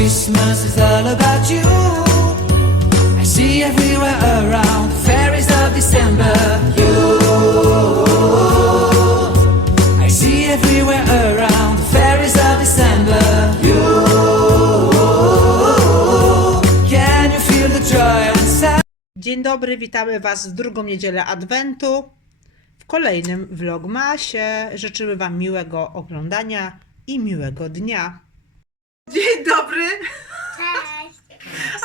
Christmas is all about you. I see everywhere around fairies of December. You. I see everywhere around fairies of December. You. Can you feel the joy? Dzień dobry, witamy Was w drugą niedzielę Adwentu. W kolejnym vlogmasie życzymy Wam miłego oglądania i miłego dnia. Dzień dobry! Cześć!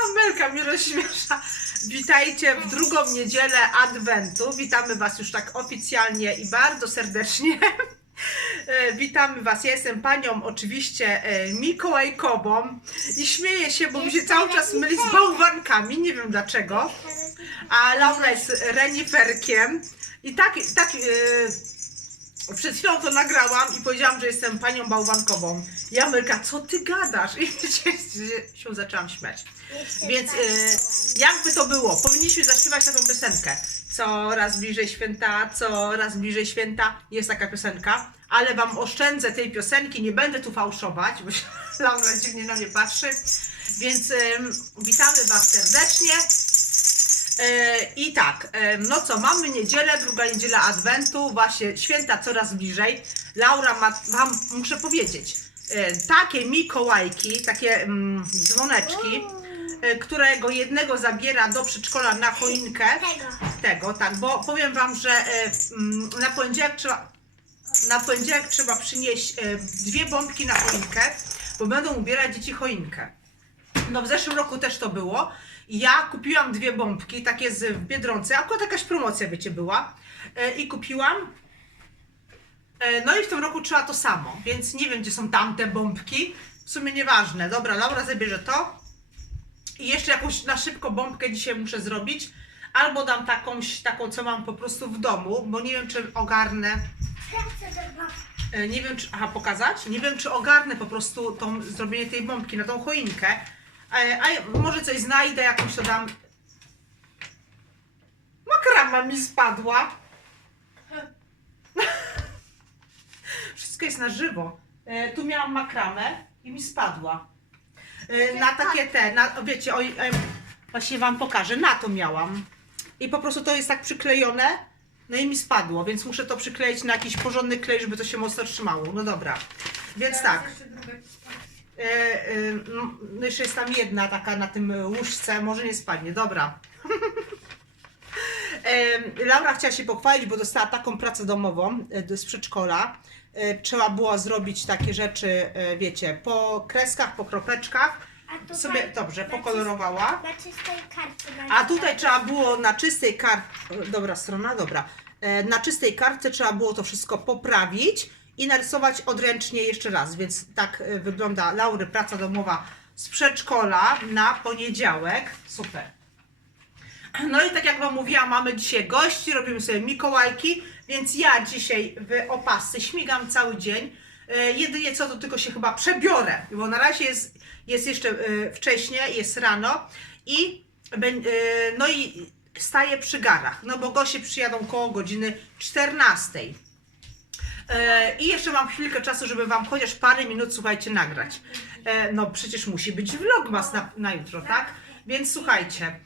Amelka mnie rozśmiesza. Witajcie w drugą niedzielę Adwentu. Witamy Was już tak oficjalnie i bardzo serdecznie. E, Witamy Was. Ja jestem panią oczywiście e, Mikołajkową i śmieję się, bo mi się cały czas myli z bałwankami. Nie wiem dlaczego. A Laura jest reniferkiem. I tak, tak e, przed chwilą to nagrałam i powiedziałam, że jestem panią bałwankową. I Amelka, co ty gadasz? I się zaczęłam śmiać. Więc e, jakby to było, powinniśmy zaśpiewać taką piosenkę. Coraz bliżej święta, coraz bliżej święta. Jest taka piosenka, ale wam oszczędzę tej piosenki, nie będę tu fałszować, bo się Laura dziwnie na mnie patrzy. Więc em, witamy was serdecznie. E, I tak, e, no co, mamy niedzielę, druga niedziela Adwentu, właśnie święta coraz bliżej. Laura ma, wam muszę powiedzieć, e, takie Mikołajki, takie mm, dzwoneczki, którego jednego zabiera do przedszkola na choinkę. Tego. Tego, tak, bo powiem wam, że mm, na poniedziałek trzeba, na poniedziałek trzeba przynieść dwie bombki na choinkę, bo będą ubierać dzieci choinkę. No w zeszłym roku też to było. Ja kupiłam dwie bombki, takie z w Biedronce, akurat jakaś promocja, wiecie, była. E, I kupiłam. E, No i w tym roku trzeba to samo, więc nie wiem, gdzie są tamte bombki. W sumie nieważne. Dobra, Laura zabierze to. I jeszcze jakąś na szybko bombkę dzisiaj muszę zrobić. Albo dam takąś, taką, co mam po prostu w domu, bo nie wiem, czy ogarnę. E, Nie wiem, czy. Aha, pokazać? Nie wiem, czy ogarnę po prostu tą, zrobienie tej bombki na tą choinkę. E, A może coś znajdę, jakąś to dam. Makrama mi spadła. Wszystko jest na żywo. E, Tu miałam makramę i mi spadła. E, Na takie te, na, wiecie, właśnie wam pokażę. Na to miałam. I po prostu to jest tak przyklejone. No i mi spadło, więc muszę to przykleić na jakiś porządny klej, żeby to się mocno trzymało. No dobra. Więc tak. E, e, no jeszcze jest tam jedna taka na tym łóżce, może nie spadnie, dobra. E, Laura chciała się pochwalić, bo dostała taką pracę domową z przedszkola. Trzeba było zrobić takie rzeczy, wiecie, po kreskach, po kropeczkach. Sobie dobrze pokolorowała. Na czystej kartce. A tutaj trzeba było na czystej kartce, dobra strona, dobra, na czystej kartce trzeba było to wszystko poprawić i narysować odręcznie jeszcze raz, więc tak e, wygląda Laury praca domowa z przedszkola na poniedziałek. Super. No i tak jak Wam mówiłam, mamy dzisiaj gości, robimy sobie Mikołajki, więc ja dzisiaj w opasce śmigam cały dzień. E, jedynie co, to tylko się chyba przebiorę, bo na razie jest, jest jeszcze e, wcześnie, jest rano i, no i staję przy garach, no bo goście przyjadą koło godziny 14. E, I jeszcze mam chwilkę czasu, żeby Wam chociaż parę minut, słuchajcie, nagrać. E, no przecież musi być vlogmas na, na jutro, tak? Więc słuchajcie,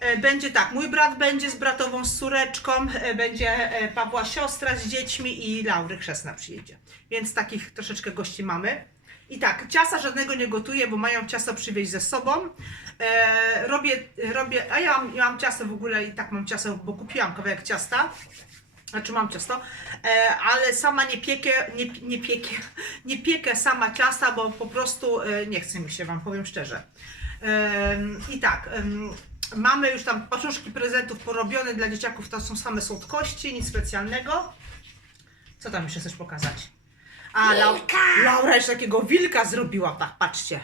e, będzie tak, mój brat będzie z bratową, z córeczką, będzie Pawła siostra z dziećmi i Laury chrzestna przyjedzie. Więc takich troszeczkę gości mamy. I tak, ciasta żadnego nie gotuję, bo mają ciasto przywieźć ze sobą. E, robię, robię, a ja mam, ja mam ciasto w ogóle i tak mam ciasto, bo kupiłam kawałek ciasta. Znaczy mam ciasto, e, ale sama nie piekę, nie, nie piekę, nie piekę sama ciasta, bo po prostu e, nie chce mi się, Wam powiem szczerze. I tak, mamy już tam paczuszki prezentów porobione dla dzieciaków, to są same słodkości, nic specjalnego. Co tam jeszcze chcesz pokazać? A, Wilka! Laura jeszcze takiego wilka zrobiła, tak, patrzcie.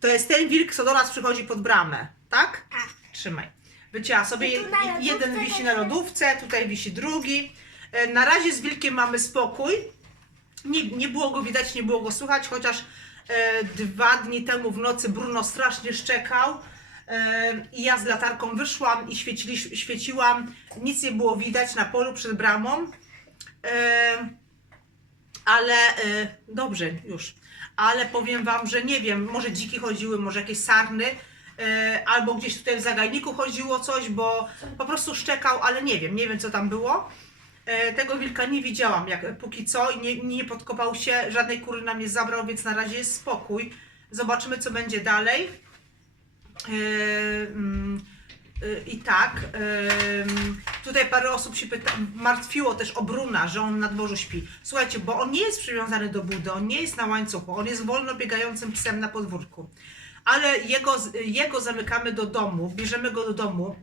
To jest ten wilk, co do nas przychodzi pod bramę, tak? Tak. Trzymaj. Wycięła sobie, I tu na je- lodówce jeden wisi na lodówce, tutaj wisi drugi. E, Na razie z wilkiem mamy spokój. Nie, nie było go widać, nie było go słychać, chociaż e, dwa dni temu w nocy Bruno strasznie szczekał. E, I ja z latarką wyszłam i świecili, świeciłam. Nic nie było widać na polu przed bramą. E, ale e, dobrze, już. ale powiem Wam, że nie wiem, może dziki chodziły, może jakieś sarny, albo gdzieś tutaj w zagajniku chodziło coś, bo po prostu szczekał, ale nie wiem, nie wiem co tam było. E, Tego wilka nie widziałam, jak póki co, i nie, nie podkopał się, żadnej kury nam nie zabrał, więc na razie jest spokój. Zobaczymy, co będzie dalej. E, mm, e, I tak, em, tutaj parę osób się pyta, martwiło też o Bruna, że on na dworzu śpi. Słuchajcie, bo on nie jest przywiązany do budy, on nie jest na łańcuchu, on jest wolno biegającym psem na podwórku. Ale jego, jego zamykamy do domu, bierzemy go do domu.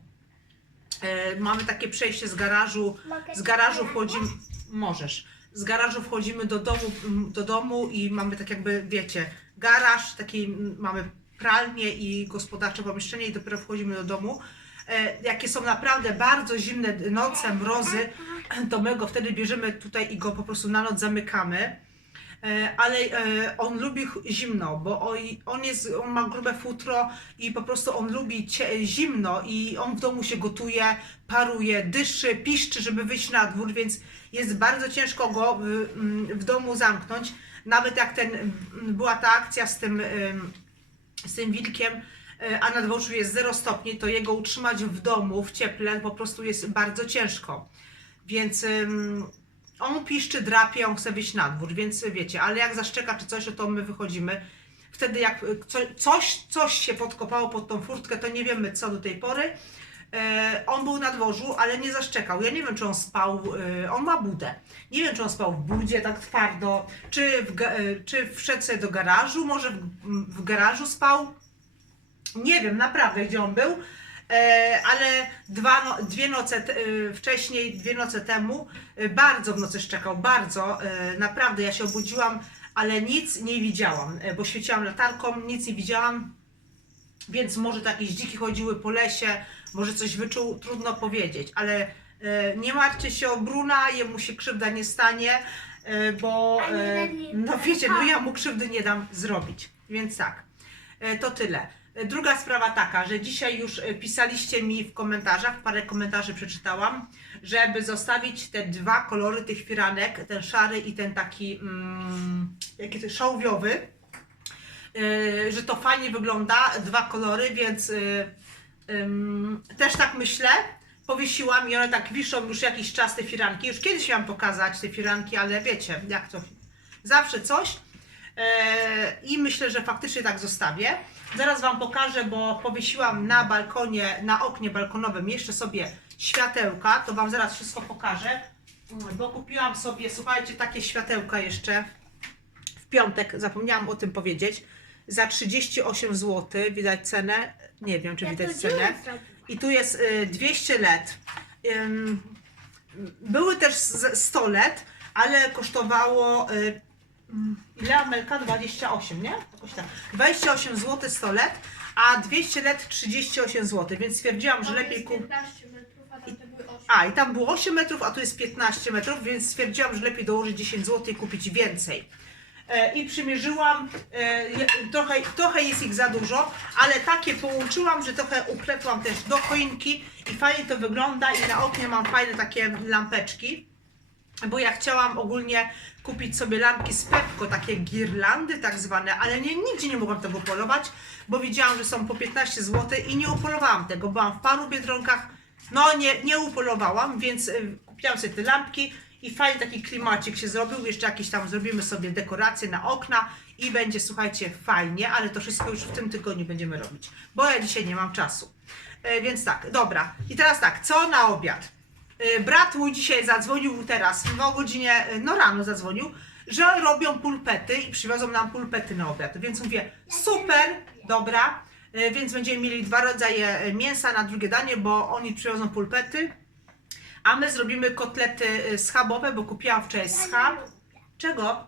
E, mamy takie przejście z garażu, Mogę z garażu ci wchodzimy, możesz, z garażu wchodzimy do domu, do domu i mamy tak jakby, wiecie, garaż, taki mamy pralnię i gospodarcze pomieszczenie i dopiero wchodzimy do domu. E, jakie są naprawdę bardzo zimne noce, mrozy, to my go wtedy bierzemy tutaj i go po prostu na noc zamykamy. E, ale e, on lubi zimno, bo on, jest, on ma grube futro i po prostu on lubi zimno i on w domu się gotuje, paruje, dyszy, piszczy, żeby wyjść na dwór, więc jest bardzo ciężko go w, mm, w domu zamknąć. Nawet jak ten, mm, była ta akcja z tym, ym, z tym wilkiem, e, a na dworzu jest 0 stopni, to jego utrzymać w domu, w cieple po prostu jest bardzo ciężko. Więc on piszczy, drapie, on chce wyjść na dwór, więc wiecie, ale jak zaszczeka czy coś, to my wychodzimy. Wtedy jak y, co, coś, coś się podkopało pod tą furtkę, to nie wiemy co do tej pory. E, on był na dworzu, ale nie zaszczekał. Ja nie wiem, czy on spał, e, on ma budę. Nie wiem, czy on spał w budzie tak twardo, czy, w, e, czy wszedł sobie do garażu, może w, w garażu spał. Nie wiem naprawdę, gdzie on był, ale dwa, no, dwie noce e, wcześniej, dwie noce temu, e, bardzo w nocy szczekał, bardzo, e, naprawdę, ja się obudziłam, ale nic nie widziałam, e, bo świeciłam latarką, nic nie widziałam, więc może to jakieś dziki chodziły po lesie, może coś wyczuł, trudno powiedzieć, ale e, nie martwcie się o Bruna, jemu się krzywda nie stanie, e, bo e, no wiecie, no ja mu krzywdy nie dam zrobić, więc tak, e, to tyle. Druga sprawa taka, że dzisiaj już e, pisaliście mi w komentarzach, parę komentarzy przeczytałam, żeby zostawić te dwa kolory tych firanek, ten szary i ten taki, mm, jaki to szałwiowy, e, że to fajnie wygląda, dwa kolory, więc e, ym, też tak myślę. Powiesiłam i one tak wiszą już jakiś czas te firanki. Już kiedyś miałam pokazać te firanki, ale wiecie, jak to zawsze coś. E, I myślę, że faktycznie tak zostawię. Zaraz Wam pokażę, bo powiesiłam na balkonie, na oknie balkonowym jeszcze sobie światełka. To Wam zaraz wszystko pokażę. Bo kupiłam sobie, słuchajcie, takie światełka jeszcze w piątek, zapomniałam o tym powiedzieć, za 38 zł. Widać cenę? Nie wiem, czy widać cenę. I tu jest y, 200 LED. Ym, Były też z- 100 LED, ale kosztowało y, ile Amelka? 28, nie? Jakoś tak. 28 zł 100 LED, a 200 LED 38 zł, więc stwierdziłam, że lepiej kupić. 15 metrów, a tamte były 8. A, i tam było 8 metrów, a tu jest 15 metrów, więc stwierdziłam, że lepiej dołożyć 10 zł i kupić więcej. E, I przymierzyłam, e, je- trochę, trochę jest ich za dużo, ale takie połączyłam, że trochę uklepłam też do choinki i fajnie to wygląda i na oknie mam fajne takie lampeczki, bo ja chciałam ogólnie kupić sobie lampki z Pepko, takie girlandy tak zwane, ale nie, nigdzie nie mogłam tego polować, bo widziałam, że są po 15 zł i nie upolowałam tego. Byłam w paru biedronkach, no nie, nie upolowałam, więc y, kupiłam sobie te lampki i fajny taki klimacik się zrobił. Jeszcze jakieś tam zrobimy sobie dekoracje na okna i będzie, słuchajcie, fajnie, ale to wszystko już w tym tygodniu będziemy robić, bo ja dzisiaj nie mam czasu. E, więc tak, dobra. I teraz tak, co na obiad? Y, Brat mój dzisiaj zadzwonił teraz, o godzinie, y, no rano zadzwonił, że robią pulpety i przywiozą nam pulpety na obiad. Więc mówię, super, dobra, y, więc będziemy mieli dwa rodzaje mięsa na drugie danie, bo oni przywiozą pulpety, a my zrobimy kotlety schabowe, bo kupiłam wczoraj schab. Czego?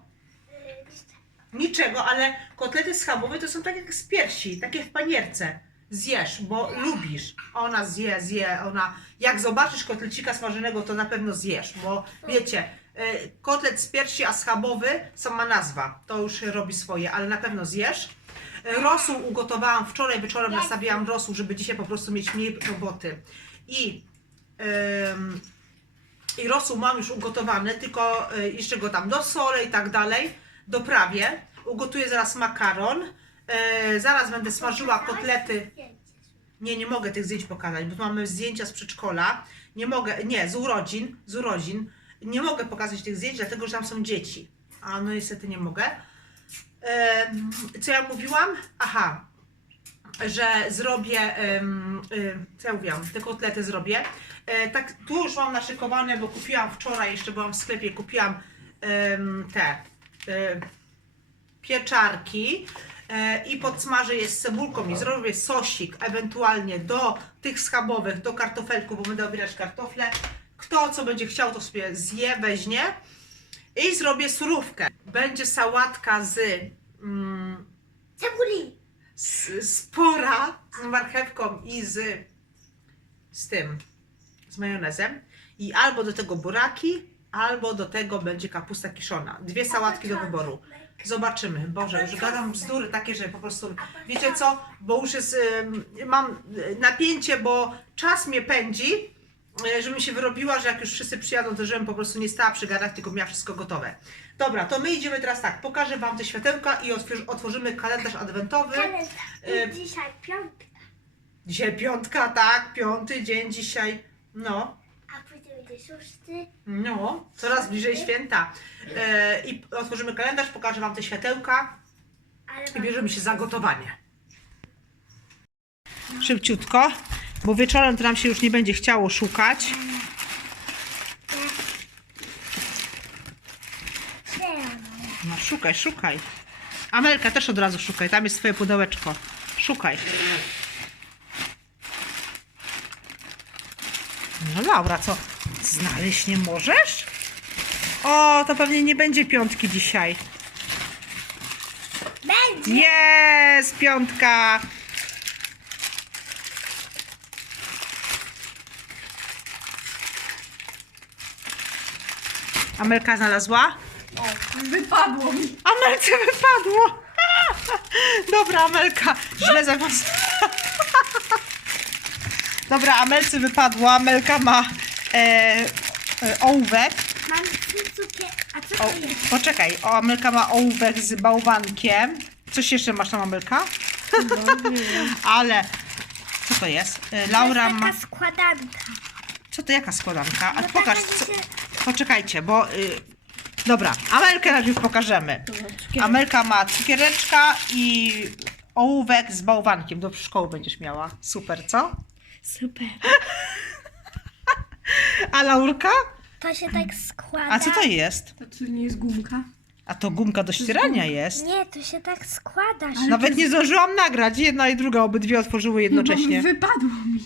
Niczego, ale kotlety schabowe to są tak jak z piersi, takie w panierce. Zjesz, bo lubisz. Ona zje, zje, ona. Jak zobaczysz kotlecika smażonego, to na pewno zjesz, bo wiecie, y, kotlet z piersi, a schabowy, sama nazwa, to już robi swoje, ale na pewno zjesz. Y, Rosół ugotowałam wczoraj wieczorem, nastawiłam rosół, żeby dzisiaj po prostu mieć mniej roboty. I ym, i rosół mam już ugotowany, tylko y, jeszcze go tam dosolę i tak dalej, doprawię. Ugotuję zaraz makaron. E, zaraz będę smażyła kotlety. Nie, nie mogę tych zdjęć pokazać, bo tu mamy zdjęcia z przedszkola. Nie mogę, nie, z urodzin, z urodzin. Nie mogę pokazać tych zdjęć, dlatego że tam są dzieci. A no niestety nie mogę. Em, co ja mówiłam? Aha, że zrobię, em, co ja mówiłam, te kotlety zrobię. E, tak, tu już mam naszykowane, bo kupiłam wczoraj, jeszcze byłam w sklepie, kupiłam te e, pieczarki e, i podsmażę je z cebulką i zrobię sosik ewentualnie do tych schabowych, do kartofelków, bo będę obierać kartofle. Kto co będzie chciał, to sobie zje, weźmie. I zrobię surówkę. Będzie sałatka z, mm, Cebuli. z, z pora, z marchewką i z, z tym, z majonezem. I albo do tego buraki, albo do tego będzie kapusta kiszona. Dwie sałatki do wyboru. Zobaczymy. Boże, już gadam bzdury takie, że po prostu, wiecie co, bo już jest, mam y, napięcie, bo czas mnie pędzi, y, żebym się wyrobiła, że jak już wszyscy przyjadą, to żebym po prostu nie stała przy gadach, tylko miała wszystko gotowe. Dobra, to my idziemy teraz tak, pokażę Wam te światełka i otworzymy kalendarz adwentowy. Kalendarz. E, I dzisiaj piątka. Dzisiaj piątka, tak, piąty dzień dzisiaj, no. Szósty. No, coraz bliżej święta. E, I otworzymy kalendarz, pokażę Wam te światełka. Ale I bierzemy się za gotowanie. Szybciutko, bo wieczorem to nam się już nie będzie chciało szukać. No szukaj, szukaj. Amelka też od razu szukaj, tam jest twoje pudełeczko. Szukaj. No Laura, co? Znaleźć nie możesz? O, to pewnie nie będzie piątki dzisiaj. Będzie. Jest piątka! Amelka znalazła? O, wypadło mi. Amelce wypadło! Dobra, Amelka, źle zamiast... Dobra, Amelce wypadło, Amelka ma e, e, ołówek. Mam cukier. A co O, to jest? poczekaj, o, Amelka ma ołówek z bałwankiem. Coś jeszcze masz tam, Amelka? Ale, co to jest? E, Laura to ma... jest taka składanka. Co to, jaka składanka? A No pokaż, taka, co... że się- Poczekajcie, bo... Y... Dobra, Amelkę najpierw pokażemy. Amelka ma cukiereczka i ołówek z bałwankiem. Do szkoły będziesz miała. Super, co? Super. A Laurka? To się tak składa. A co to jest? To co nie jest gumka? A to gumka do ścierania jest. Nie, to się tak składa. że- Nawet nie zdążyłam nagrać. Jedna i druga obydwie otworzyły jednocześnie. No wypadło mi.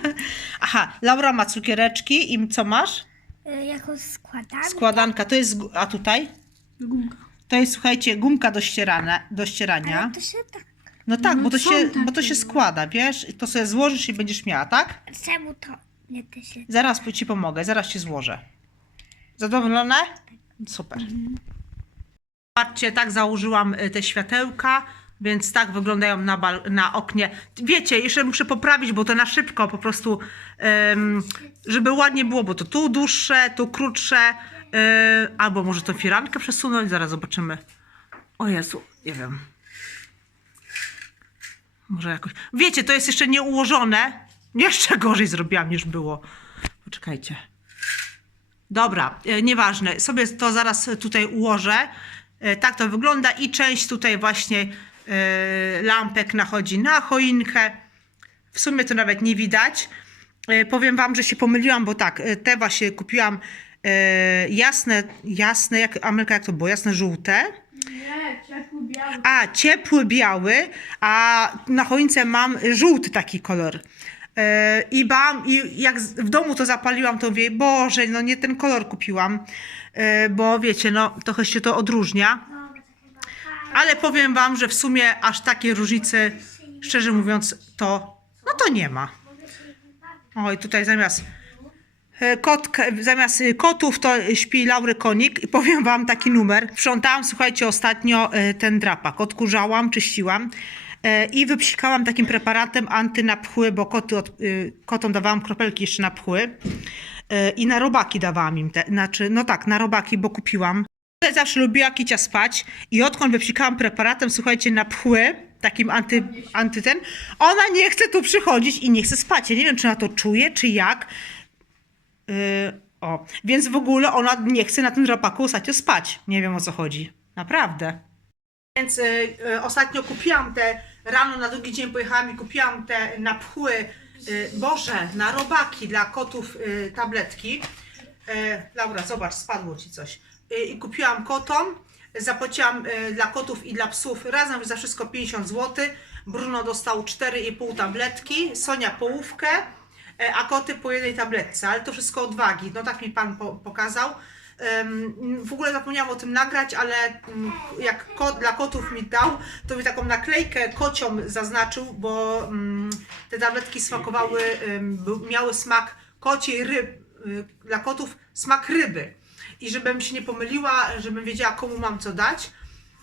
Aha, Laura ma cukiereczki i co masz? Y, Jakąś składankę. Składanka. To jest... gu- A tutaj? Gumka. To jest, słuchajcie, gumka do, ścierania, do ścierania. Ale to się tak... No tak, No bo, to są się, bo to się no. składa, wiesz? I To sobie złożysz i będziesz miała, tak? Czemu to nie to się... Zaraz ci pomogę, zaraz ci złożę. Zadowolone? Super. Patrzcie, tak założyłam y, te światełka, więc tak wyglądają na, bal- na oknie. Wiecie, jeszcze muszę poprawić, bo to na szybko po prostu, żeby ładnie było, bo to tu dłuższe, tu krótsze, y, albo może tą firankę przesunąć, zaraz zobaczymy. O Jezu, nie wiem. Może jakoś. Wiecie, to jest jeszcze nieułożone. Jeszcze gorzej zrobiłam niż było. Poczekajcie. Dobra, e, nieważne. Sobie to zaraz tutaj ułożę. E, tak to wygląda i część tutaj właśnie e, lampek nachodzi na choinkę. W sumie to nawet nie widać. Powiem wam, że się pomyliłam, bo tak, te właśnie kupiłam jasne, jasne, jak Amelka, jak to było? Jasne żółte. Nie, ciepły biały. A, ciepły biały, a na choince mam żółty taki kolor. Yy, I bam, i jak w domu to zapaliłam, to mówię, Boże, no nie ten kolor kupiłam, Yy, bo wiecie, no trochę się to odróżnia. Ale powiem wam, że w sumie aż takiej różnicy, szczerze mówiąc, to, no to nie ma. Oj, tutaj zamiast e, kot, zamiast e, kotów to śpi Laury Konik i powiem wam taki numer. Sprzątałam, słuchajcie, ostatnio e, ten drapak. Odkurzałam, czyściłam e, i wypsikałam takim preparatem antynapchły, bo koty od, e, kotom dawałam kropelki jeszcze na pchły e, i na robaki dawałam im te, znaczy, no tak, na robaki, bo kupiłam. zawsze lubiła Kicia spać i odkąd wypsikałam preparatem, słuchajcie, na pchły, takim anty, anty ten, ona nie chce tu przychodzić i nie chce spać. Ja nie wiem, czy ona to czuje, czy jak. Yy, o, więc w ogóle ona nie chce na tym drapaku ostatnio spać. Nie wiem o co chodzi. Naprawdę. Więc y, y, ostatnio kupiłam te, rano na drugi dzień pojechałam i kupiłam te napchły, y, Boże, na robaki dla kotów tabletki. Laura, zobacz, spadło ci coś. I kupiłam kotom, zapłaciłam dla kotów i dla psów razem za wszystko 50 zł. Bruno dostał 4,5 tabletki, Sonia połówkę, a koty po jednej tabletce, ale to wszystko od wagi. No tak mi pan po, pokazał. W ogóle zapomniałam o tym nagrać, ale mm, jak kot, dla kotów mi dał, to mi taką naklejkę kocią zaznaczył, bo mm, te tabletki smakowały, miały smak kociej ryb, y, dla kotów smak ryby. I żebym się nie pomyliła, żebym wiedziała komu mam co dać,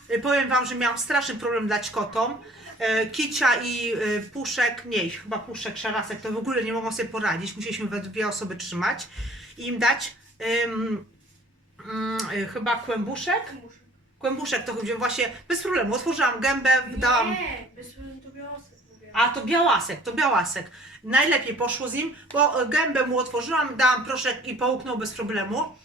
y, powiem Wam, że miałam straszny problem dać kotom. E, Kicia i y, Puszek, nie, chyba Puszek, Szarasek, to w ogóle nie mogą sobie poradzić. Musieliśmy we dwie osoby trzymać i im dać. Mm, y, chyba kłębuszek. Kłębuszek to chodziło właśnie bez problemu. Otworzyłam gębę, dałam. Nie, bez to białosek mówię. A to białasek, to białasek. Najlepiej poszło z nim, bo e, gębę mu otworzyłam, dałam proszek i połknął bez problemu.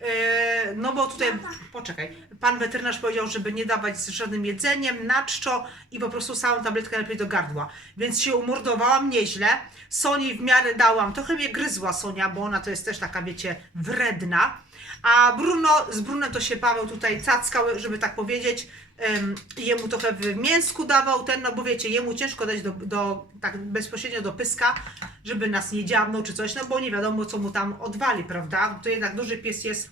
E, No bo tutaj, poczekaj, pan weterynarz powiedział, żeby nie dawać z żadnym jedzeniem, na czczo i po prostu samą tabletkę lepiej do gardła. Więc się umordowałam nieźle. Soni w miarę dałam, trochę mnie gryzła Sonia, bo ona to jest też taka, wiecie, wredna. A Bruno, z Brunem to się Paweł tutaj cackał, żeby tak powiedzieć. Jemu trochę w mięsku dawał ten, no bo wiecie, jemu ciężko dać do, do, tak bezpośrednio do pyska, żeby nas nie dziabnął czy coś, no bo nie wiadomo co mu tam odwali, prawda? To jednak duży pies jest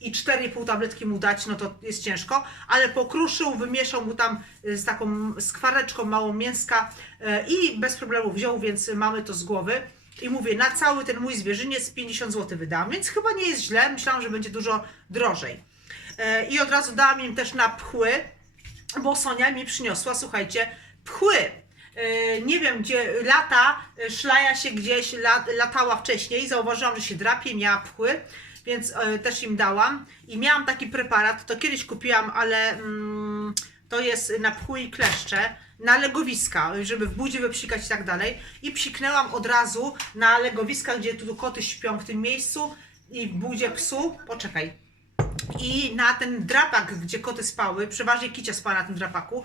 i 4,5 tabletki mu dać, no to jest ciężko, ale pokruszył, wymieszał mu tam y, z taką skwareczką małą mięska y, i bez problemu wziął, więc mamy to z głowy. I mówię, na cały ten mój zwierzyniec 50 zł wydałam, więc chyba nie jest źle, myślałam, że będzie dużo drożej. E, I od razu dałam im też na pchły, bo Sonia mi przyniosła, słuchajcie, pchły. E, Nie wiem, gdzie lata, e, szlaja się gdzieś, la, latała wcześniej, zauważyłam, że się drapie, miała pchły, więc też im dałam. I miałam taki preparat, to kiedyś kupiłam, ale mm, to jest na pchły i kleszcze, na legowiska, żeby w budzie wypsikać i tak dalej. I psiknęłam od razu na legowiska, gdzie tu koty śpią w tym miejscu i w budzie psu. Poczekaj, i na ten drapak, gdzie koty spały, przeważnie Kicia spała na tym drapaku,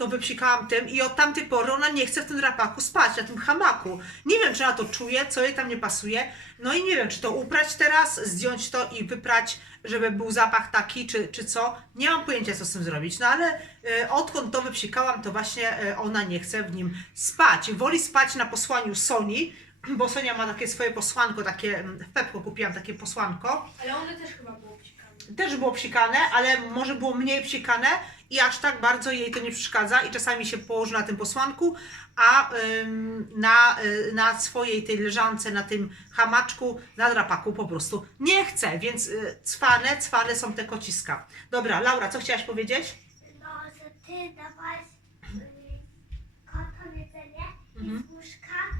to wypsikałam tym i od tamtej pory ona nie chce w tym drapaku spać, na tym hamaku. Nie wiem, czy ona to czuje, co jej tam nie pasuje. No i nie wiem, czy to uprać teraz, zdjąć to i wyprać, żeby był zapach taki, czy, czy co. Nie mam pojęcia, co z tym zrobić. No ale e, odkąd to wypsikałam, to właśnie e, ona nie chce w nim spać. Woli spać na posłaniu Soni, bo Sonia ma takie swoje posłanko, takie mm, w Pepko kupiłam takie posłanko Ale one też chyba było. Też było psikane, ale może było mniej psikane i aż tak bardzo jej to nie przeszkadza i czasami się położy na tym posłanku, a ym, na, y, na swojej tej leżance, na tym hamaczku, na drapaku po prostu nie chce, więc y, cwane, cwane są te kociska. Dobra, Laura, co chciałaś powiedzieć? No, że ty dawałaś y, kotom jedzenie Mhm. i z łóżka,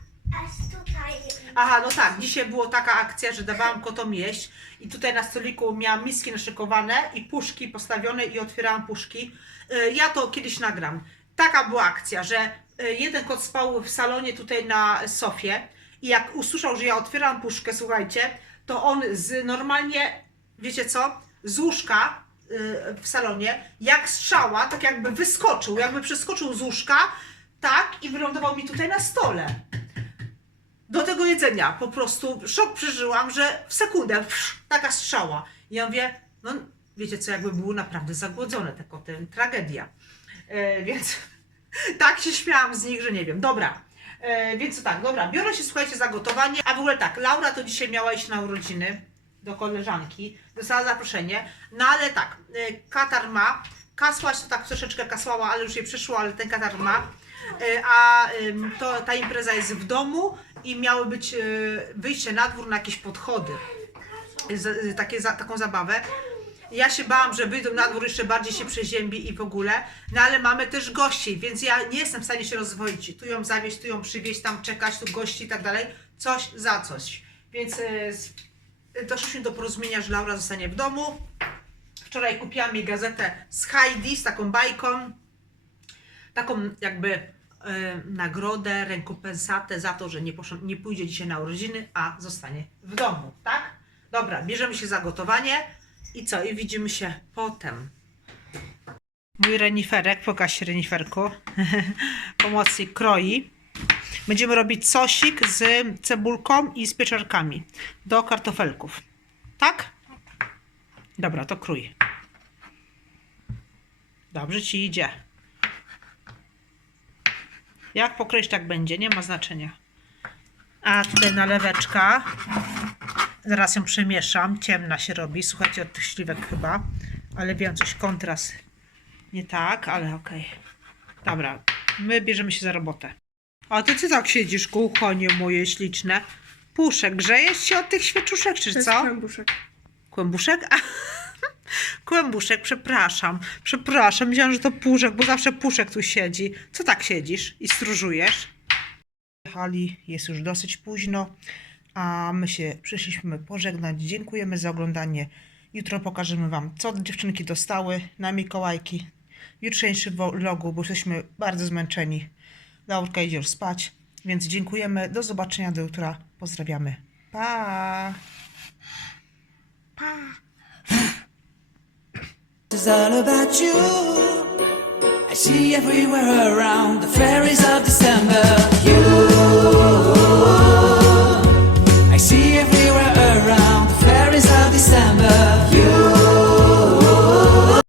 Aha, no tak, dzisiaj była taka akcja, że dawałam kotom jeść i tutaj na stoliku miałam miski naszykowane i puszki postawione i otwierałam puszki. Y, Ja to kiedyś nagram. Taka była akcja, że y, jeden kot spał w salonie tutaj na sofie i jak usłyszał, że ja otwieram puszkę, słuchajcie, to on z normalnie, wiecie co, z łóżka y, w salonie, jak strzała, tak jakby wyskoczył, jakby przeskoczył z łóżka, tak i wylądował mi tutaj na stole do tego jedzenia. Po prostu szok przeżyłam, że w sekundę psz, taka strzała. I ja mówię, no wiecie co, jakby były naprawdę zagłodzone te koty. Tragedia. E, więc tak się śmiałam z nich, że nie wiem. Dobra. E, więc tak, dobra, biorę się, słuchajcie, za gotowanie. A w ogóle tak, Laura to dzisiaj miała iść na urodziny do koleżanki. Dostała zaproszenie. No ale tak, e, katar ma. Kasłaś to tak troszeczkę kasłała, ale już jej przyszło, ale ten katar ma. E, A ym, to, ta impreza jest w domu i miały być e, wyjście na dwór na jakieś podchody. Takie, taką zabawę. Ja się bałam, że wyjdą na dwór, jeszcze bardziej się przeziębi i w ogóle. No ale mamy też gości, więc ja nie jestem w stanie się rozwoić. Tu ją zawieźć, tu ją przywieźć, tam czekać, tu gości i tak dalej. Coś za coś. Więc e, z- doszliśmy do porozumienia, że Laura zostanie w domu. Wczoraj kupiłam jej gazetę z Heidi, z taką bajką. Taką jakby e, nagrodę, rekompensatę za to, że nie, poszło, nie pójdzie dzisiaj na urodziny, a zostanie w domu, tak? Dobra, bierzemy się za gotowanie i co? I widzimy się potem. Mój reniferek, pokaż się reniferku, pomocy kroi. Będziemy robić sosik z cebulką i z pieczarkami do kartofelków. Tak? Dobra, to krój. Dobrze ci idzie. Jak pokroisz, tak będzie, nie ma znaczenia. A tutaj naleweczka. Zaraz ją przemieszam. Ciemna się robi. Słuchajcie, od tych śliwek chyba. Ale wiem, coś kontrast. Nie tak, ale okej. Dobra, my bierzemy się za robotę. A ty co tak siedzisz, kuchonie moje śliczne? Puszek, grzejesz się od tych świeczuszek, czy co? kłębuszek. Kłębuszek? A, Kłębuszek, przepraszam. Przepraszam, myślałam, że to puszek, bo zawsze puszek tu siedzi. Co tak siedzisz i stróżujesz? Jechali, jest już dosyć późno, a my się przyszliśmy pożegnać. Dziękujemy za oglądanie. Jutro pokażemy Wam, co dziewczynki dostały na Mikołajki. W jutrzejszym vlogu, bo jesteśmy bardzo zmęczeni. Laurka idzie już spać, więc dziękujemy. Do zobaczenia do jutra. Pozdrawiamy. Pa! Pa! It's all about you. I see everywhere around the fairies of December. You.